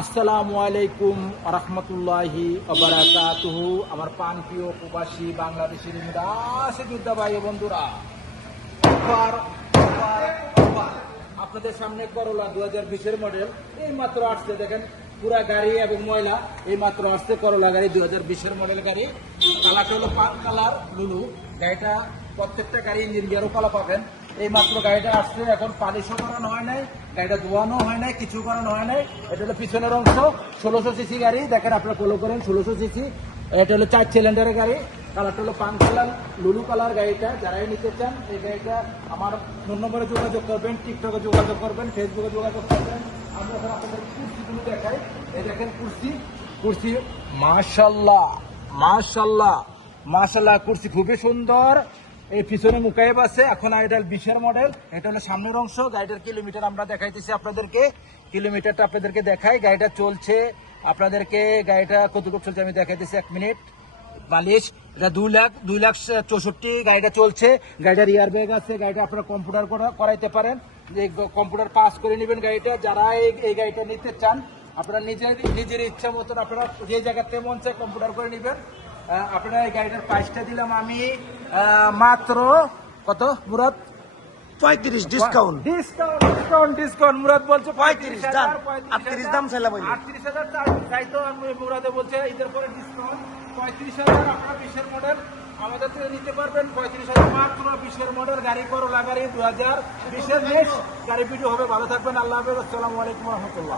আসসালামু আলাইকুম রহমতুল্লাহি বারাকাতুহু। আমার প্রাণপ্রিয় প্রবাসী বাংলাদেশের নিরাশে যোদ্ধা ভাই ও বন্ধুরা, আপনাদের সামনে করলা 2020-এর মডেল এই মাত্র আসছে। দেখেন পুরা গাড়ি এবং ময়লা এই মাত্র আসছে। করলা গাড়ি 2020-এর মডেল গাড়ি। কালারটা হলো পাঁচ কালার লুলু। গাড়িটা প্রত্যেকটা গাড়ি ইঞ্জিন গিয়ারও কালা পাবেন। এই মাত্র গাড়িটা আসছে, এখন পালিশও করানো হয় নাই, গাড়িটা ধোয়ানো হয় নাই, কিছু করানো হয় নাই। এটা হলো পিছনের অংশ, 1600 সিসি গাড়ি। দেখেন আপনারা ফলো করেন, 1600 সিসি। এটা হলো 4 সিলিন্ডারের গাড়ি। কালারটা হলো পাঁচ কালার লুলু কালার। গাড়িটা যারাই নিতে চান এই গাড়িটা আমার ফোন নম্বরে যোগাযোগ করবেন, টিকটকে যোগাযোগ করবেন, ফেসবুকে যোগাযোগ করবেন। আমরা এখন আপনাদের কুর্সিগুলো দেখাই। এই দেখেন কুর্সি মাশাল্লাহ মাশাল্লাহ মাশাল্লাহ, কুর্সি খুবই সুন্দর। এই পিছনে মুকাইব আছে। এখন এটা 20-এর মডেল। এটা হলো সামনের অংশ। গাড়িটার কিলোমিটার আমরা দেখাইতেছি আপনাদেরকে, কিলোমিটারটা আপনাদেরকে দেখাই। গাড়িটা চলছে আপনাদেরকে, গাড়িটা কতটুকু চলছে আমি দেখাইতেছি, 1 মিনিট। বালিশ এটা 2,64,000 গাড়িটা চলছে। গাড়িটার ইয়ার ব্যাগ আছে। গাড়িটা আপনারা কম্পিউটার করাইতে পারেন, কম্পিউটার পাস করে নেবেন গাড়িটা। যারা এই গাড়িটা নিতে চান আপনারা নিজের ইচ্ছা মতন আপনারা যে জায়গাতে মন চায় কম্পিউটার করে নেবেন। আপনারা এই গাড়িটার প্রাইসটা দিলাম আমি মাত্র কত মুরাদ? 35 ডিসকাউন্ট। ডিসকাউন্ট মুরাদ বলছে 35 দাম 38 দাম চাইলাম 38,000 চাইতো। আমি মুরাদে বলছে ঈদের পরে ডিসকাউন্ট 35,000। আপনারা 20-এর মডেল আমাদের থেকে নিতে পারবেন 35,000 মাত্র। 20-এর মডেল গাড়ি করলা গাড়ি 2020-এর নেক্সট গাড়ি ভিডিও হবে। ভালো থাকবেন, আল্লাহ হাফেজ, আসসালামু আলাইকুম রহমতুল্লাহ।